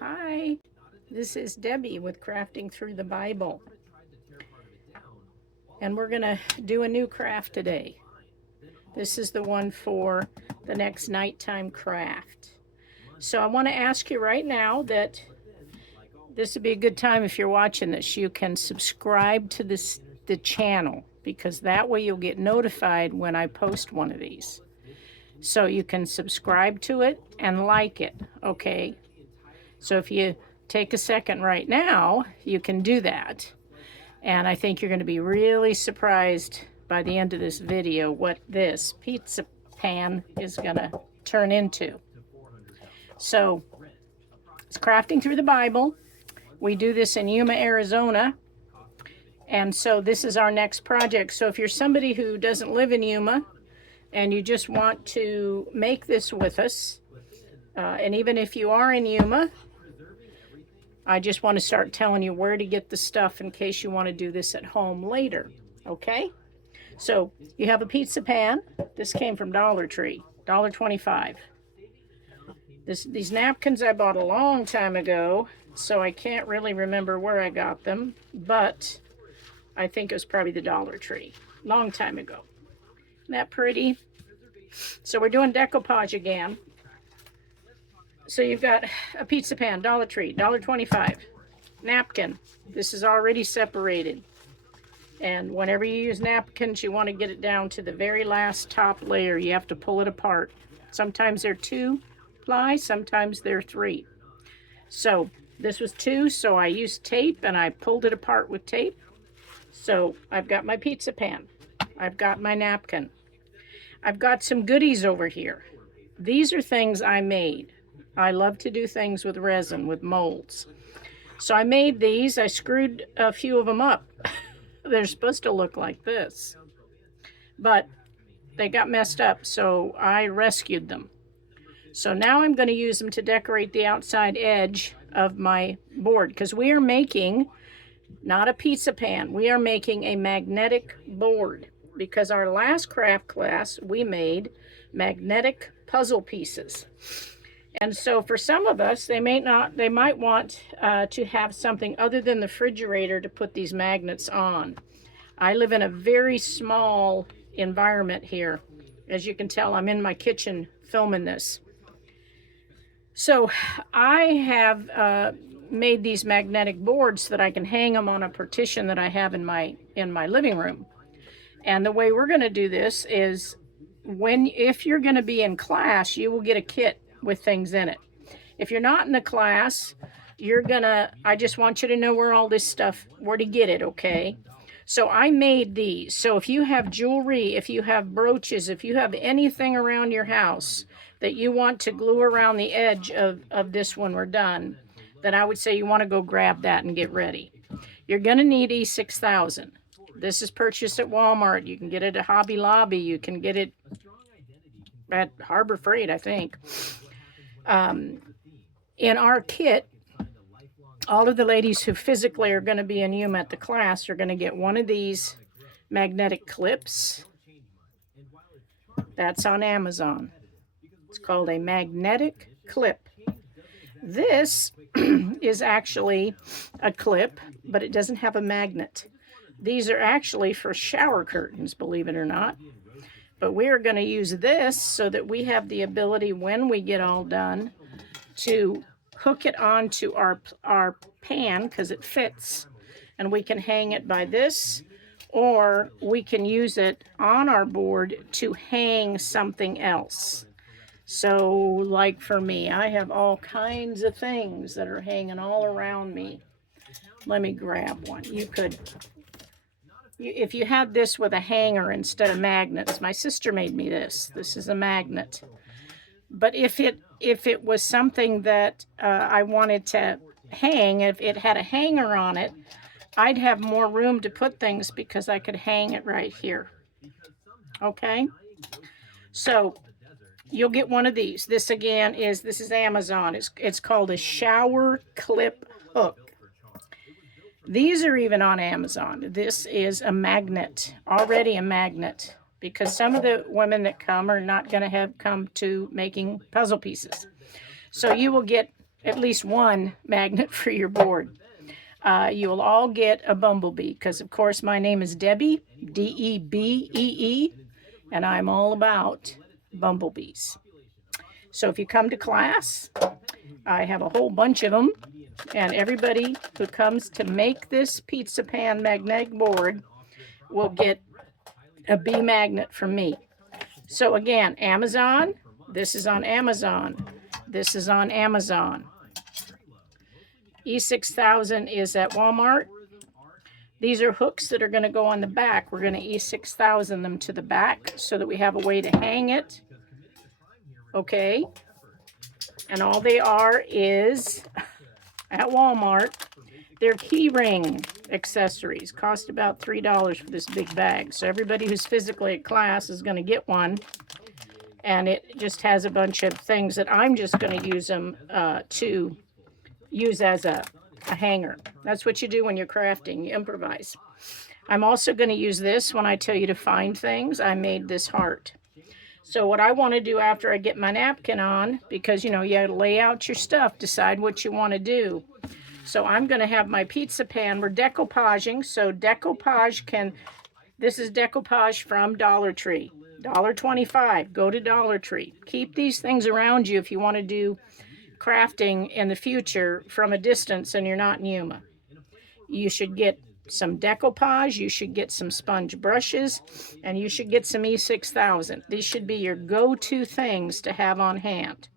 Hi, this is Debbie with Crafting Through the Bible. And we're going to do a new craft today. This is the one for the next nighttime craft. So I want to ask you right now that this would be a good time if you're watching this. You can subscribe to the channel, because that way you'll get notified when I post one of these. So you can subscribe to it and like it, okay? So if you take a second right now, you can do that. And I think you're going to be really surprised by the end of this video what this pizza pan is going to turn into. So it's Crafting Through the Bible. We do this in Yuma, Arizona. And so this is our next project. So if you're somebody who doesn't live in Yuma and you just want to make this with us, and even if you are in Yuma, I just want to start telling you where to get the stuff in case you want to do this at home later, okay? So you have a pizza pan. This came from Dollar Tree, $1.25. These napkins I bought a long time ago, so I can't really remember where I got them, but I think it was probably the Dollar Tree, long time ago. Isn't that pretty? So we're doing decoupage again. So you've got a pizza pan, Dollar Tree, $1.25. Napkin. This is already separated. And whenever you use napkins, you want to get it down to the very last top layer. You have to pull it apart. Sometimes they're 2-ply, sometimes they're 3. So this was 2, so I used tape and I pulled it apart with tape. So I've got my pizza pan. I've got my napkin. I've got some goodies over here. These are things I made. I love to do things with resin, with molds. So I made these. I screwed a few of them up. They're supposed to look like this, but they got messed up, so I rescued them. So now I'm going to use them to decorate the outside edge of my board, because we are making not a pizza pan. We are making a magnetic board, because our last craft class we made magnetic puzzle pieces. And so for some of us, they might want to have something other than the refrigerator to put these magnets on. I live in a very small environment here. As you can tell, I'm in my kitchen filming this. So I have made these magnetic boards so that I can hang them on a partition that I have in my living room. And the way we're going to do this is if you're going to be in class, you will get a kit with things in it. If you're not in the class, I just want you to know where all this stuff, where to get it, okay? So I made these. So if you have jewelry, if you have brooches, if you have anything around your house that you want to glue around the edge of this when we're done, then I would say you want to go grab that and get ready. You're going to need E6000. This is purchased at Walmart. You can get it at Hobby Lobby. You can get it at Harbor Freight, I think. In our kit, all of the ladies who physically are going to be in Yuma at the class are going to get one of these magnetic clips. That's on Amazon. It's called a magnetic clip. This is actually a clip, but it doesn't have a magnet. These are actually for shower curtains, believe it or not. But we are going to use this so that we have the ability, when we get all done, to hook it onto our pan, because it fits, and we can hang it by this, or we can use it on our board to hang something else. So like for me, I have all kinds of things that are hanging all around me. Let me grab one. If you had this with a hanger instead of magnets, my sister made me this. This is a magnet. But if it was something that I wanted to hang, if it had a hanger on it, I'd have more room to put things because I could hang it right here. Okay? So you'll get one of these. This again this is Amazon. It's called a shower clip hook. These are even on Amazon. This is a magnet, already a magnet, because some of the women that come are not going to have come to making puzzle pieces. So you will get at least one magnet for your board. You will all get a bumblebee because, of course, my name is Debbie, Debee, and I'm all about bumblebees. So if you come to class, I have a whole bunch of them, and everybody who comes to make this pizza pan magnetic board will get a bee magnet from me. So again, Amazon, this is on Amazon, this is on Amazon. E6000 is at Walmart. These are hooks that are going to go on the back. We're going to E6000 them to the back so that we have a way to hang it. Okay. And all they are is, at Walmart, they're key ring accessories. Cost about $3 for this big bag. So everybody who's physically at class is going to get one. And it just has a bunch of things that I'm just going to use them to use as a hanger. That's what you do when you're crafting. You improvise. I'm also going to use this when I tell you to find things. I made this heart. So what I want to do after I get my napkin on, because, you know, you got to lay out your stuff, decide what you want to do. So I'm going to have my pizza pan. We're decoupaging. So decoupage this is decoupage from Dollar Tree. $1.25. Go to Dollar Tree. Keep these things around you if you want to do crafting in the future from a distance and you're not in Yuma. You should get some decoupage, you should get some sponge brushes, and you should get some E6000. These should be your go-to things to have on hand.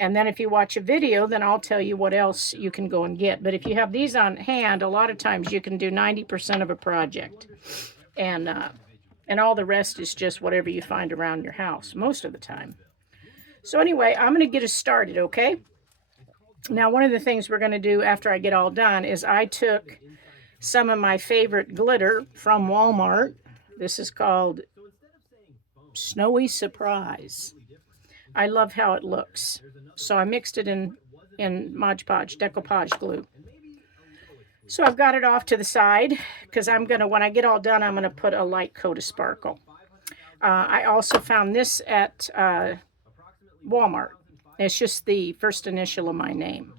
And then if you watch a video, then I'll tell you what else you can go and get. But if you have these on hand, a lot of times you can do 90% of a project. And all the rest is just whatever you find around your house, most of the time. So anyway, I'm going to get us started, okay? Now, one of the things we're going to do after I get all done is I took some of my favorite glitter from Walmart. This is called Snowy Surprise. I love how it looks. So I mixed it in Mod Podge, decoupage glue. So I've got it off to the side because when I get all done, I'm going to put a light coat of sparkle. I also found this at Walmart. It's just the first initial of my name.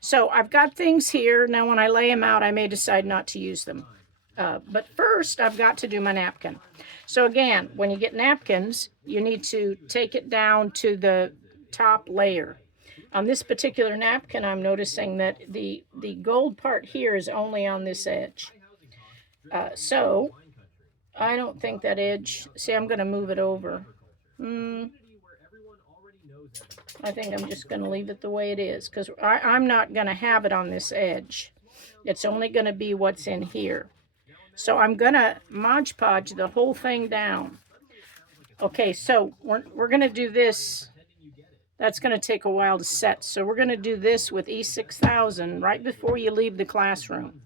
So I've got things here. Now when I lay them out, I may decide not to use them. But first, I've got to do my napkin. So again, when you get napkins, you need to take it down to the top layer. On this particular napkin, I'm noticing that the gold part here is only on this edge. So I don't think that edge, see, I'm going to move it over. I think I'm just going to leave it the way it is because I'm not going to have it on this edge. It's only going to be what's in here. So I'm going to Mod Podge the whole thing down. Okay, so we're going to do this. That's going to take a while to set. So we're going to do this with E6000 right before you leave the classroom.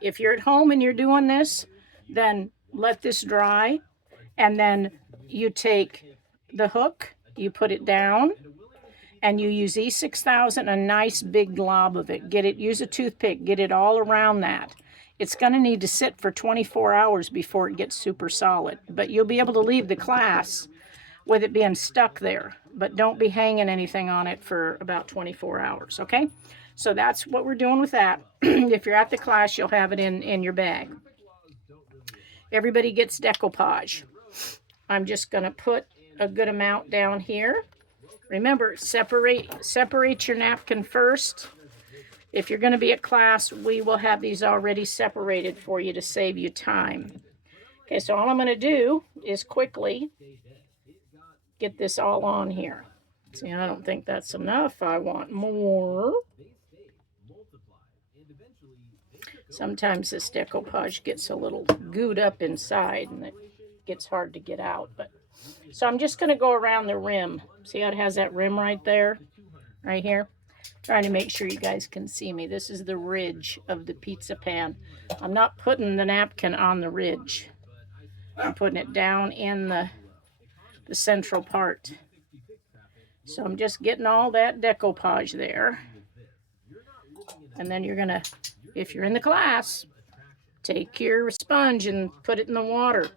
If you're at home and you're doing this, then let this dry. And then you take the hook, you put it down, and you use E6000, a nice big glob of it. Use a toothpick, get it all around that. It's going to need to sit for 24 hours before it gets super solid. But you'll be able to leave the class with it being stuck there. But don't be hanging anything on it for about 24 hours, okay? So that's what we're doing with that. If you're at the class, you'll have it in your bag. Everybody gets decoupage. I'm just going to put a good amount down here. Remember, separate your napkin first. If you're going to be at class, we will have these already separated for you to save you time. Okay, so all I'm going to do is quickly get this all on here. See, I don't think that's enough. I want more. Sometimes this decoupage gets a little gooed up inside and it gets hard to get out. So I'm just going to go around the rim. See how it has that rim right there? Right here? Trying to make sure you guys can see me. This is the ridge of the pizza pan. I'm not putting the napkin on the ridge. I'm putting it down in the central part. So I'm just getting all that decoupage there. And then you're going to, if you're in the class, take your sponge and put it in the water.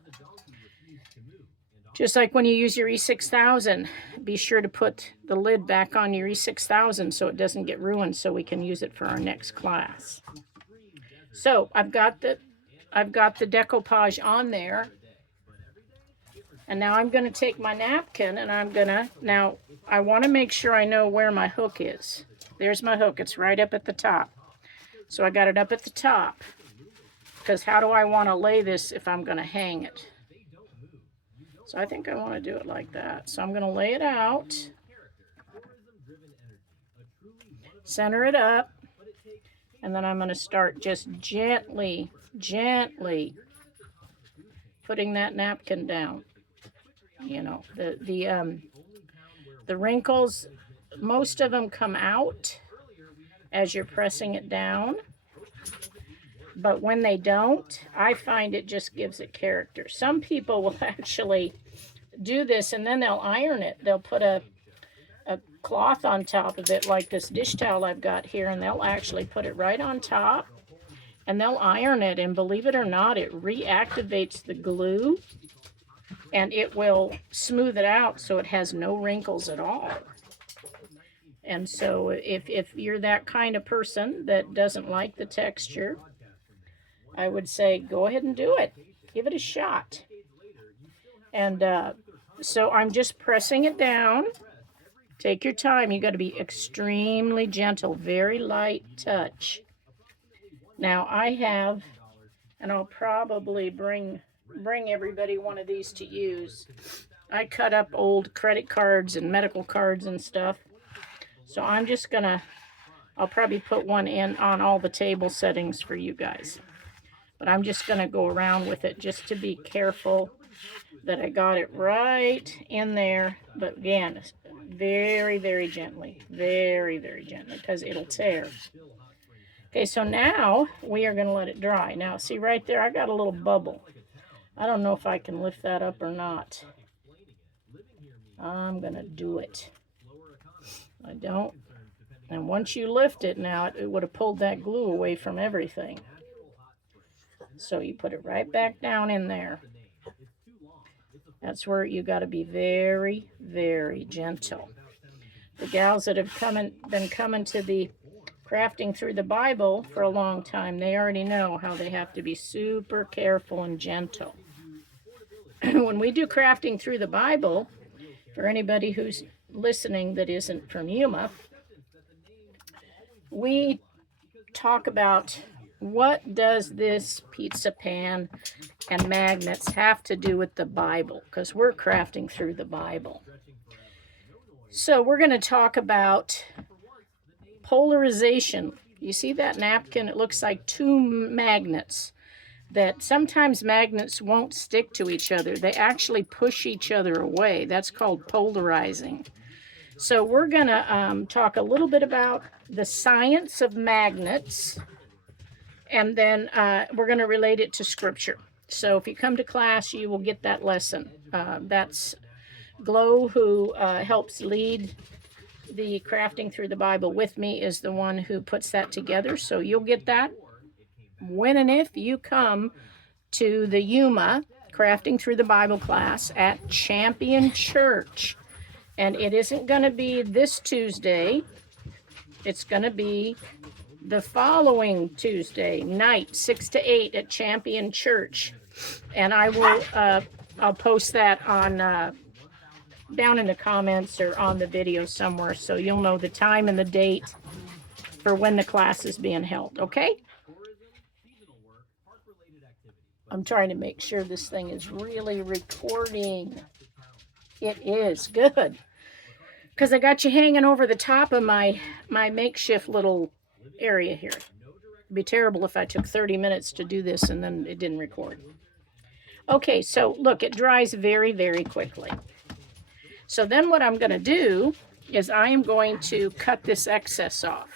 Just like when you use your E6000, be sure to put the lid back on your E6000 so it doesn't get ruined, so we can use it for our next class. So I've got the decoupage on there. And now I'm going to take my napkin and I'm going to, now I want to make sure I know where my hook is. There's my hook. It's right up at the top. So I got it up at the top. Because how do I want to lay this if I'm going to hang it? So I think I want to do it like that. So I'm going to lay it out. Center it up. And then I'm going to start just gently putting that napkin down. You know, the wrinkles, most of them come out as you're pressing it down. But when they don't, I find it just gives it character. Some people will actually do this and then they'll iron it. They'll put a cloth on top of it like this dish towel I've got here, and they'll actually put it right on top and they'll iron it. And believe it or not, it reactivates the glue and it will smooth it out so it has no wrinkles at all. And so if you're that kind of person that doesn't like the texture, I would say go ahead and do it. Give it a shot. And so I'm just pressing it down. Take your time. You got to be extremely gentle, very light touch. Now I have, and I'll probably bring everybody one of these to use. I cut up old credit cards and medical cards and stuff. So I'm just gonna, I'll probably put one in on all the table settings for you guys. But I'm just gonna go around with it just to be careful that I got it right in there. But again, very, very gently, because it'll tear. Okay, so now we are gonna let it dry. Now see right there, I got a little bubble. I don't know if I can lift that up or not. I'm going to do it. I don't. And once you lift it now, it would have pulled that glue away from everything. So you put it right back down in there. That's where you got to be very, very gentle. The gals that have been coming to the Crafting Through the Bible for a long time, they already know how they have to be super careful and gentle. When we do Crafting Through the Bible, for anybody who's listening that isn't from Yuma, we talk about what does this pizza pan and magnets have to do with the Bible, because we're crafting through the Bible. So we're going to talk about polarization. You see that napkin? It looks like two magnets. That sometimes magnets won't stick to each other. They actually push each other away. That's called polarizing. So we're going to talk a little bit about the science of magnets, and then we're going to relate it to Scripture. So if you come to class, you will get that lesson. That's Glow, who helps lead the Crafting Through the Bible with me, is the one who puts that together. So you'll get that when and if you come to the Yuma Crafting Through the Bible class at Champion Church. And it isn't going to be this Tuesday. It's going to be the following Tuesday night, 6 to 8 at Champion Church. And I will, I'll post that on down in the comments or on the video somewhere, so you'll know the time and the date for when the class is being held, okay? I'm trying to make sure this thing is really recording. It is good. Because I got you hanging over the top of my makeshift little area here. It'd be terrible if I took 30 minutes to do this and then it didn't record. Okay, so look, it dries very, very quickly. So then what I'm going to do is I am going to cut this excess off.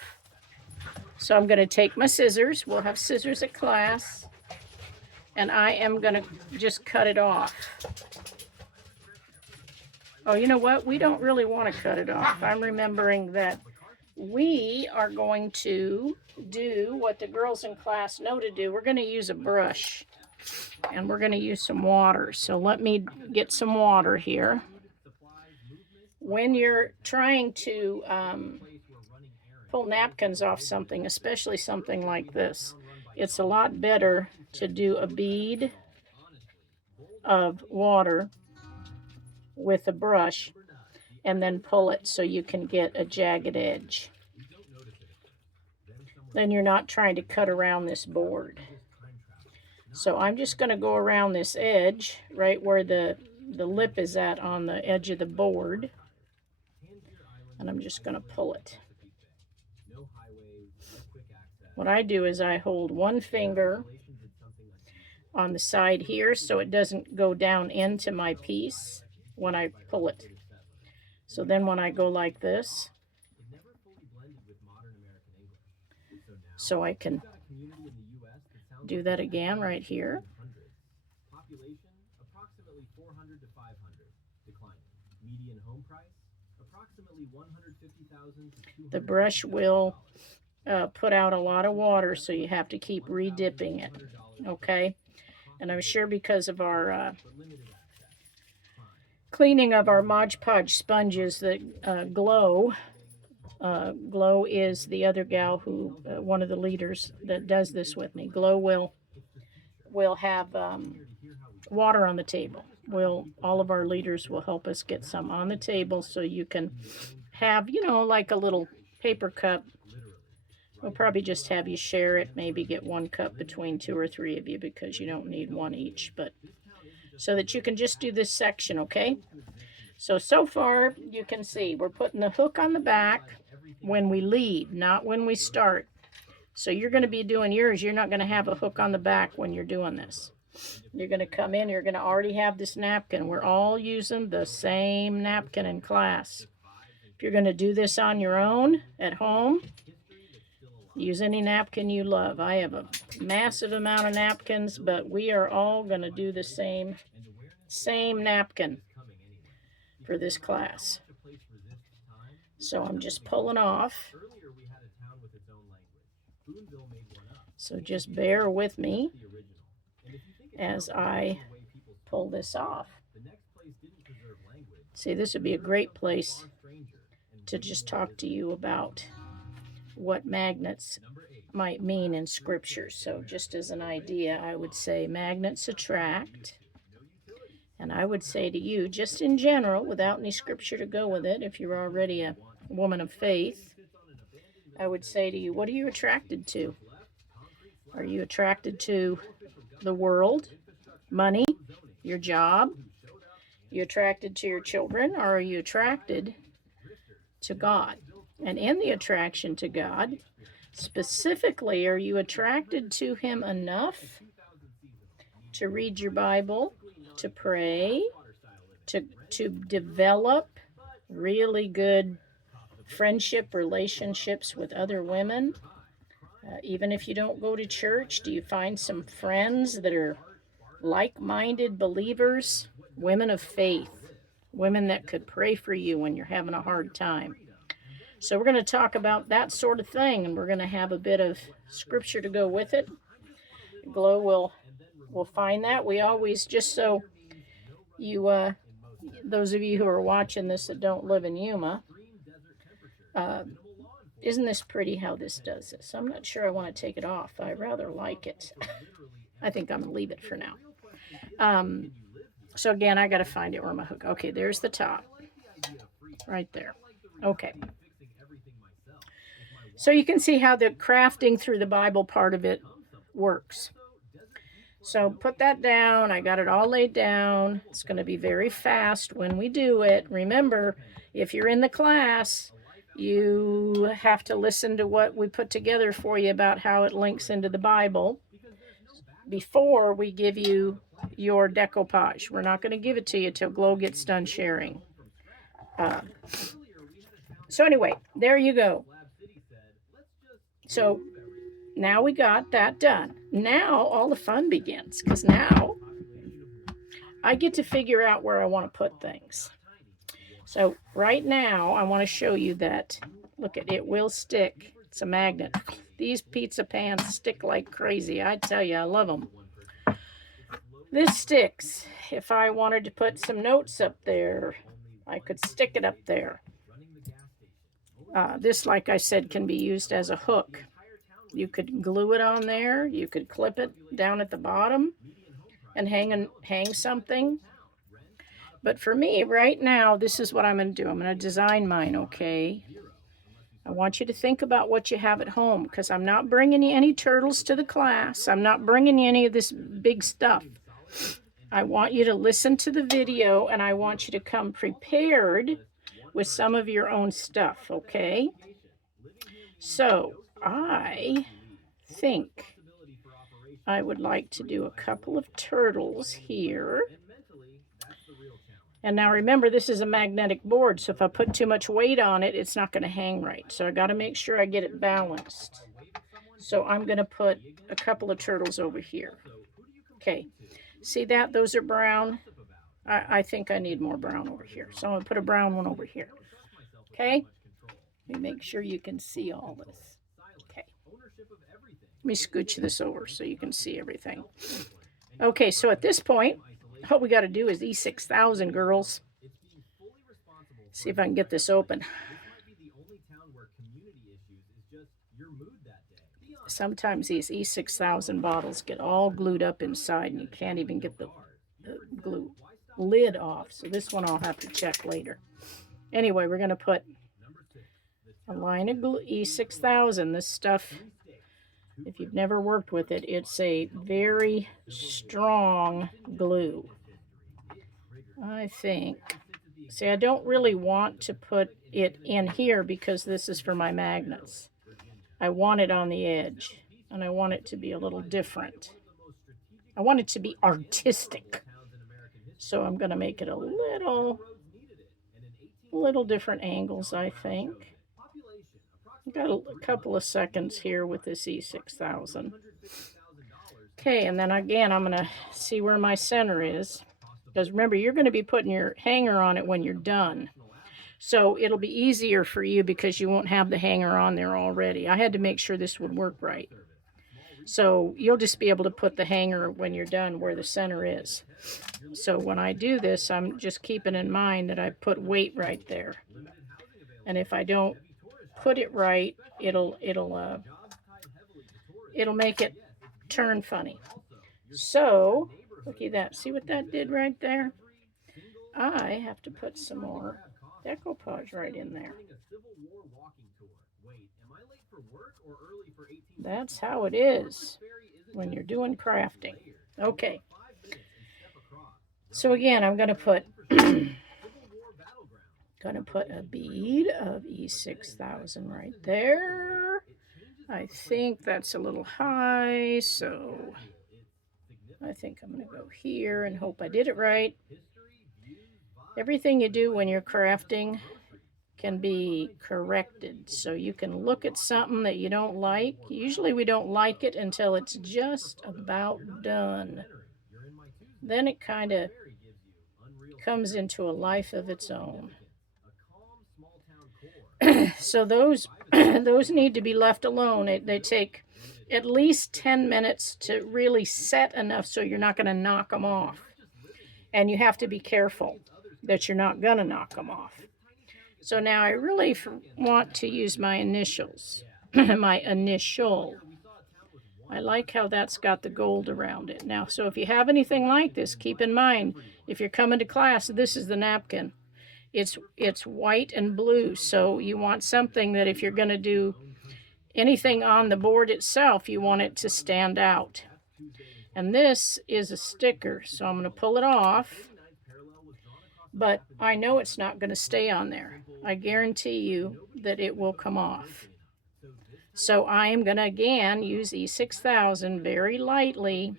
So I'm going to take my scissors. We'll have scissors at class. And I am going to just cut it off. Oh, you know what? We don't really want to cut it off. I'm remembering that we are going to do what the girls in class know to do. We're going to use a brush. And we're going to use some water. So let me get some water here. When you're trying to pull napkins off something, especially something like this, it's a lot better to do a bead of water with a brush and then pull it so you can get a jagged edge. Then you're not trying to cut around this board. So I'm just going to go around this edge right where the lip is at on the edge of the board, and I'm just going to pull it. What I do is I hold one finger on the side here so it doesn't go down into my piece when I pull it. So then when I go like this, so I can do that again right here. The brush will put out a lot of water, so you have to keep re-dipping it, okay? And I'm sure because of our cleaning of our Mod Podge sponges that Glow is the other gal who, one of the leaders that does this with me. Glow will have water on the table. All of our leaders will help us get some on the table so you can have, you know, like a little paper cup. We'll probably just have you share it, maybe get 1 cup between 2 or 3 of you because you don't need 1 each, but so that you can just do this section, okay? So far you can see we're putting the hook on the back when we leave, not when we start. So you're going to be doing yours. You're not going to have a hook on the back when you're doing this. You're going to come in, you're going to already have this napkin. We're all using the same napkin in class. If you're going to do this on your own at home, use any napkin you love. I have a massive amount of napkins, but we are all going to do the same napkin for this class. So I'm just pulling off. So just bear with me as I pull this off. See, this would be a great place to just talk to you about what magnets might mean in scripture. So just as an idea, I would say magnets attract. And I would say to you, just in general, without any scripture to go with it, if you're already a woman of faith, I would say to you, what are you attracted to? Are you attracted to the world, money, your job? Are you attracted to your children, or are you attracted to God? And in the attraction to God, specifically, are you attracted to Him enough to read your Bible, to pray, to develop really good friendship relationships with other women? Even if you don't go to church, do you find some friends that are like-minded believers, women of faith, women that could pray for you when you're having a hard time? So we're going to talk about that sort of thing, and we're going to have a bit of scripture to go with it. Glow will find that. We always, just so you, those of you who are watching this that don't live in Yuma, isn't this pretty how this does this? I'm not sure I want to take it off. I rather like it. I think I'm going to leave it for now. So again, I got to find it where my hook. Okay, there's the top. Right there. Okay. So you can see how the crafting through the Bible part of it works. So put that down. I got it all laid down. It's going to be very fast when we do it. Remember, if you're in the class, you have to listen to what we put together for you about how it links into the Bible before we give you your decoupage. We're not going to give it to you till Glow gets done sharing. So anyway, there you go. So now we got that done. Now all the fun begins, because now I get to figure out where I want to put things. So right now I want to show you that, look, it will stick. It's a magnet. These pizza pans stick like crazy. I tell you, I love them. This sticks. If I wanted to put some notes up there, I could stick it up there. This, like I said, can be used as a hook. You could glue it on there. You could clip it down at the bottom and hang something. But for me, right now, this is what I'm going to do. I'm going to design mine, okay? I want you to think about what you have at home, because I'm not bringing you any turtles to the class. I'm not bringing you any of this big stuff. I want you to listen to the video, and I want you to come prepared with some of your own stuff, okay? So I think I would like to do a couple of turtles here. And now remember, this is a magnetic board, so if I put too much weight on it, it's not going to hang right. So I got to make sure I get it balanced. So I'm going to put a couple of turtles over here. Okay, see that? Those are brown. I think I need more brown over here. So I'm going to put a brown one over here. Okay, let me make sure you can see all this. Okay, let me scooch this over so you can see everything. Okay, so at this point, what we got to do is E6000, girls. See if I can get this open. Sometimes these E6000 bottles get all glued up inside and you can't even get the glue lid off. So this one I'll have to check later. Anyway, we're going to put a line of glue, E6000. This stuff, if you've never worked with it, it's a very strong glue. I think. See, I don't really want to put it in here because this is for my magnets. I want it on the edge, and I want it to be a little different. I want it to be artistic. So I'm going to make it a little different angles, I think. I've got a couple of seconds here with this E6000. Okay, and then again, I'm going to see where my center is. Because remember, you're going to be putting your hanger on it when you're done. So it'll be easier for you because you won't have the hanger on there already. I had to make sure this would work right. So you'll just be able to put the hanger when you're done where the center is. So when I do this, I'm just keeping in mind that I put weight right there. And if I don't put it right, it'll make it turn funny. So look at that. See what that did right there? I have to put some more decoupage right in there. That's how it is when you're doing crafting. Okay. So again, I'm going to put a bead of E6000 right there. I think that's a little high, so I think I'm going to go here and hope I did it right. Everything you do when you're crafting can be corrected. So you can look at something that you don't like. Usually we don't like it until it's just about done. Then it kind of comes into a life of its own. So those need to be left alone. They take at least 10 minutes to really set enough so you're not going to knock them off. And you have to be careful that you're not going to knock them off. So now I really want to use my initials, my initial. I like how that's got the gold around it. Now, so if you have anything like this, keep in mind, if you're coming to class, this is the napkin. It's white and blue, so you want something that if you're going to do anything on the board itself, you want it to stand out. And this is a sticker, so I'm going to pull it off. But I know it's not going to stay on there. I guarantee you that it will come off. So I am going to, again, use E6000 very lightly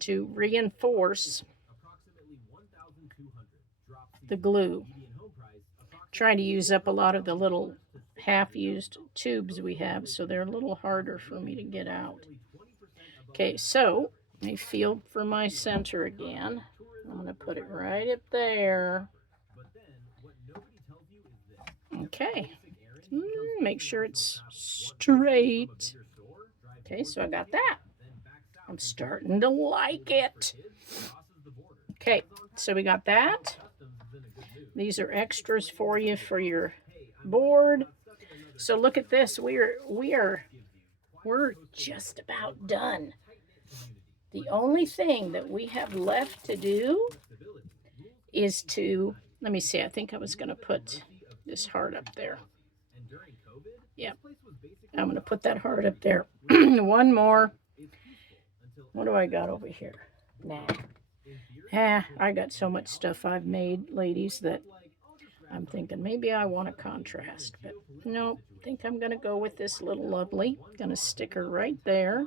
to reinforce the glue. Trying to use up a lot of the little half-used tubes we have, so they're a little harder for me to get out. Okay, so let me feel for my center again. I'm going to put it right up there. Okay. Make sure it's straight. Okay, so I got that. I'm starting to like it. Okay, so we got that. These are extras for you for your board. So look at this. We're just about done. The only thing that we have left to do is to, let me see, I think I was going to put this heart up there. Yep, I'm going to put that heart up there. One more. What do I got over here? Nah. I got so much stuff I've made, ladies, that I'm thinking maybe I want a contrast. But no, I think I'm going to go with this little lovely. Going to stick her right there.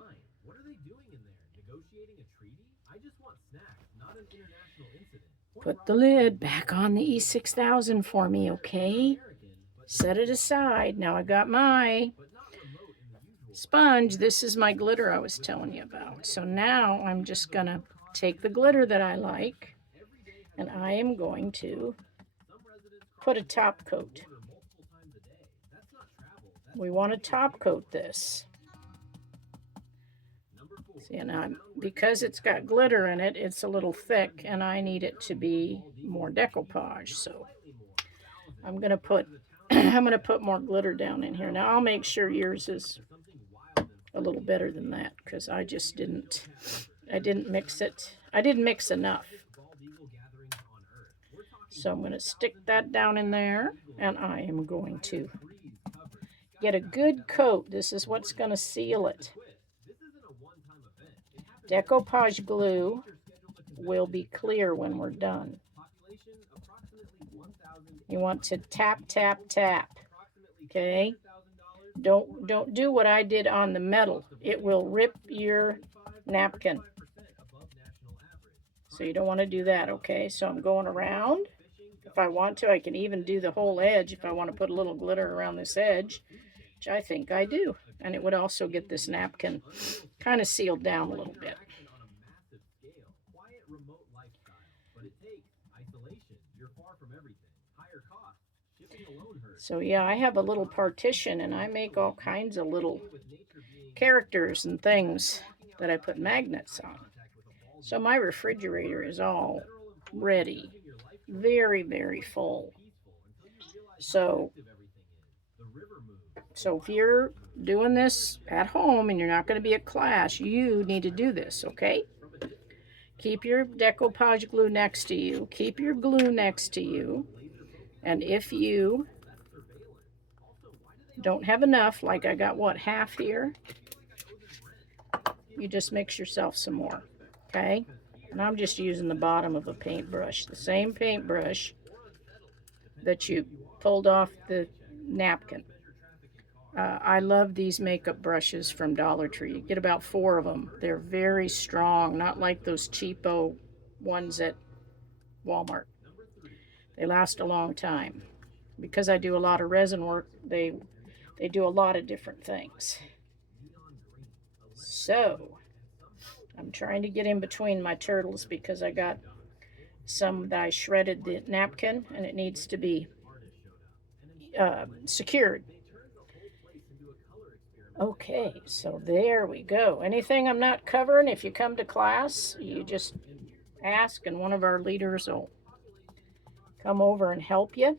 Put the lid back on the E6000 for me, okay? Set it aside. Now I got my sponge. This is my glitter I was telling you about. So now I'm just going to take the glitter that I like, and I am going to put a top coat. We want to top coat this. See, now because it's got glitter in it, it's a little thick, and I need it to be more decoupage. So I'm gonna put more glitter down in here. Now I'll make sure yours is a little better than that, because I didn't mix it. I didn't mix enough. So I'm gonna stick that down in there, and I am going to get a good coat. This is what's gonna seal it. Decoupage glue will be clear when we're done. You want to tap, tap, tap. Okay? Don't do what I did on the metal. It will rip your napkin. So you don't want to do that, okay? So I'm going around. If I want to, I can even do the whole edge if I want to put a little glitter around this edge, which I think I do. And it would also get this napkin kind of sealed down a little bit. So yeah, I have a little partition, and I make all kinds of little characters and things that I put magnets on. So my refrigerator is all ready, very, very full. So if you're doing this at home and you're not going to be at class, you need to do this, okay? Keep your decoupage glue next to you. Keep your glue next to you. And if you don't have enough, like I got, what, half here, you just mix yourself some more, okay? And I'm just using the bottom of a paintbrush, the same paintbrush that you pulled off the napkin. I love these makeup brushes from Dollar Tree. You get about 4 of them. They're very strong, not like those cheapo ones at Walmart. They last a long time. Because I do a lot of resin work, they do a lot of different things. So I'm trying to get in between my turtles because I got some that I shredded the napkin, and it needs to be secured. Okay, so there we go. Anything I'm not covering, if you come to class, you just ask, and one of our leaders will come over and help you.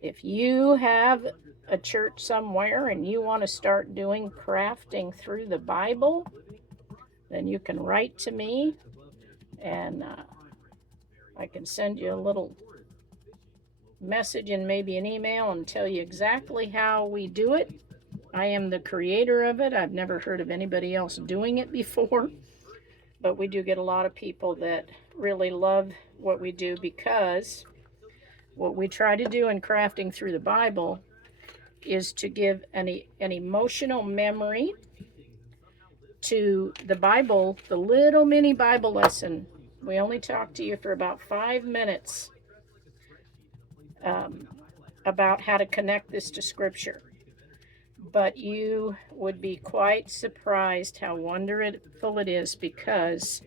If you have a church somewhere and you want to start doing crafting through the Bible, then you can write to me, and I can send you a little message and maybe an email and tell you exactly how we do it. I am the creator of it. I've never heard of anybody else doing it before, but we do get a lot of people that really love what we do, because what we try to do in crafting through the Bible is to give an emotional memory to the Bible, the little mini Bible lesson. We only talk to you for about 5 minutes about how to connect this to Scripture. But you would be quite surprised how wonderful it is, because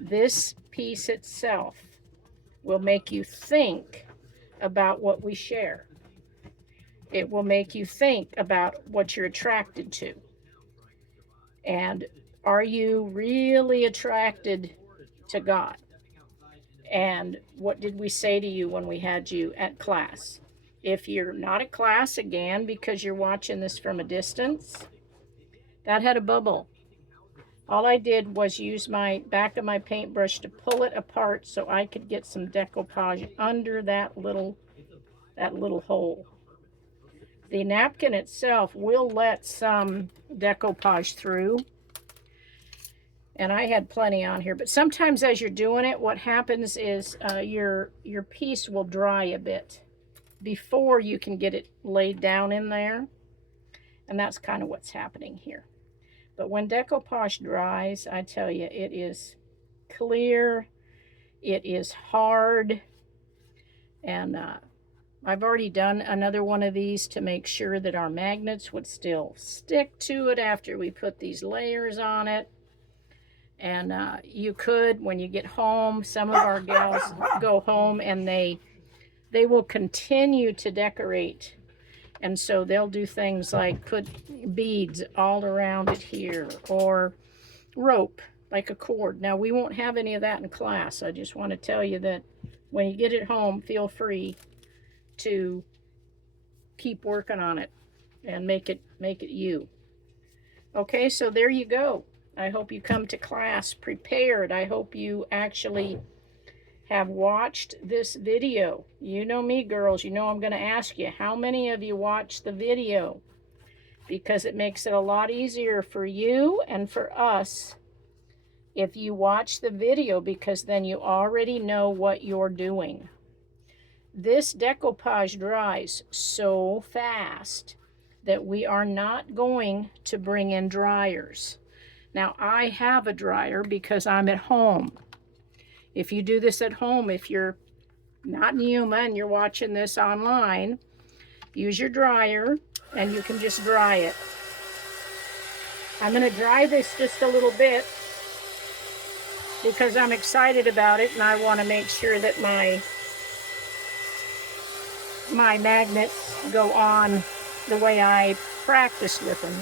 this piece itself will make you think about what we share. It will make you think about what you're attracted to. And Are you really attracted to God? And what did we say to you when we had you at class? If you're not at class again because you're watching this from a distance, that had a bubble. All I did was use my back of my paintbrush to pull it apart so I could get some decoupage under that little hole. The napkin itself will let some decoupage through, and I had plenty on here, but sometimes as you're doing it, what happens is your piece will dry a bit before you can get it laid down in there, and that's kind of what's happening here. But when decoupage dries, I tell you, it is clear, it is hard, and I've already done another one of these to make sure that our magnets would still stick to it after we put these layers on it. And you could, when you get home, some of our gals go home and they will continue to decorate. And so they'll do things like put beads all around it here, or rope, like a cord. Now, we won't have any of that in class. I just want to tell you that when you get it home, feel free to keep working on it and make it you. Okay, so there you go. I hope you come to class prepared. I hope you actually have watched this video. You know me, girls. You know I'm going to ask you, how many of you watched the video? Because it makes it a lot easier for you and for us if you watch the video, because then you already know what you're doing. This decoupage dries so fast that we are not going to bring in dryers. Now, I have a dryer because I'm at home. If you do this at home, if you're not in Yuma and you're watching this online, use your dryer and you can just dry it. I'm going to dry this just a little bit because I'm excited about it and I want to make sure that my magnets go on the way I practiced with them.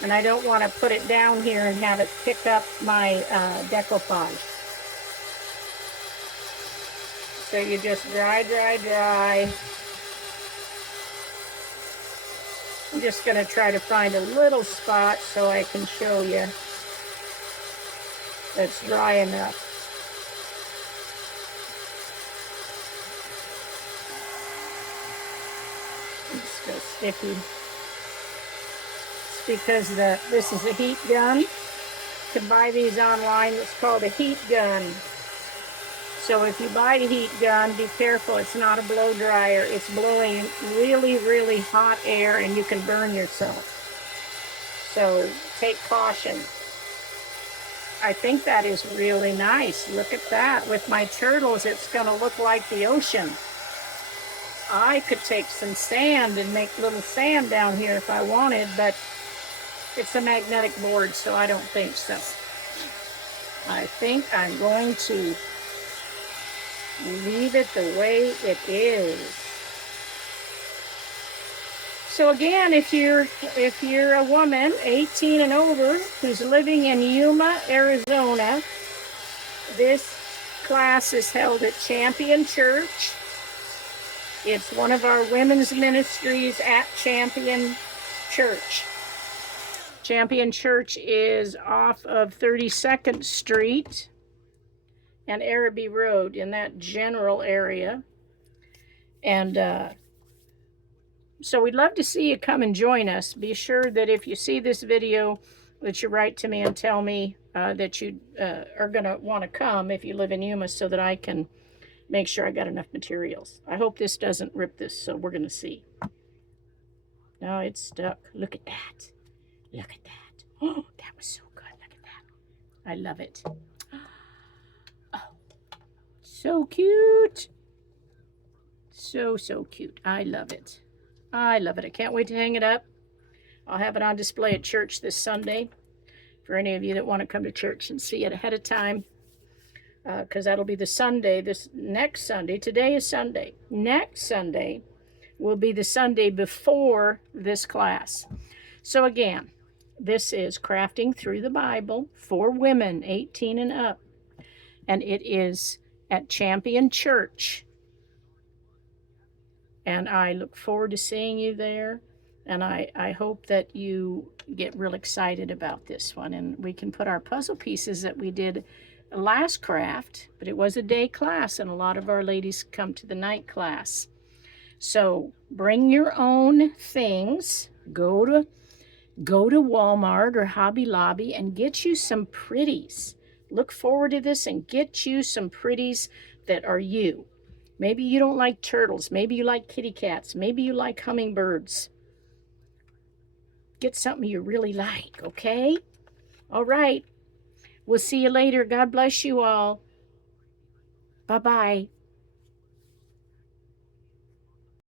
And I don't want to put it down here and have it pick up my decoupage. So you just dry, dry, dry. I'm just going to try to find a little spot so I can show you that's dry enough. It's still sticky. Because this is a heat gun. You can buy these online. It's called a heat gun. So if you buy a heat gun, be careful. It's not a blow dryer. It's blowing really, really hot air and you can burn yourself. So take caution. I think that is really nice. Look at that. With my turtles, it's going to look like the ocean. I could take some sand and make little sand down here if I wanted, but it's a magnetic board, so I don't think so. I think I'm going to leave it the way it is. So again, if you're a woman 18 and over who's living in Yuma, Arizona, this class is held at Champion Church. It's one of our women's ministries at Champion Church. Champion Church is off of 32nd Street and Araby Road, in that general area. And so we'd love to see you come and join us. Be sure that if you see this video, that you write to me and tell me that you are going to want to come if you live in Yuma, so that I can make sure I got enough materials. I hope this doesn't rip this, so we're going to see. No, it's stuck. Look at that. Look at that. Oh, that was so good. Look at that. I love it. Oh, so cute. So, so cute. I love it. I love it. I can't wait to hang it up. I'll have it on display at church this Sunday for any of you that want to come to church and see it ahead of time. Because that'll be the Sunday, this next Sunday. Today is Sunday. Next Sunday will be the Sunday before this class. So again, this is Crafting Through the Bible for women 18 and up. And it is at Champion Church. And I look forward to seeing you there. And I hope that you get real excited about this one. And we can put our puzzle pieces that we did last craft, but it was a day class, and a lot of our ladies come to the night class. So bring your own things. Go to Walmart or Hobby Lobby and get you some pretties. Look forward to this and get you some pretties that are you. Maybe you don't like turtles. Maybe you like kitty cats. Maybe you like hummingbirds. Get something you really like, okay? All right. We'll see you later. God bless you all. Bye-bye.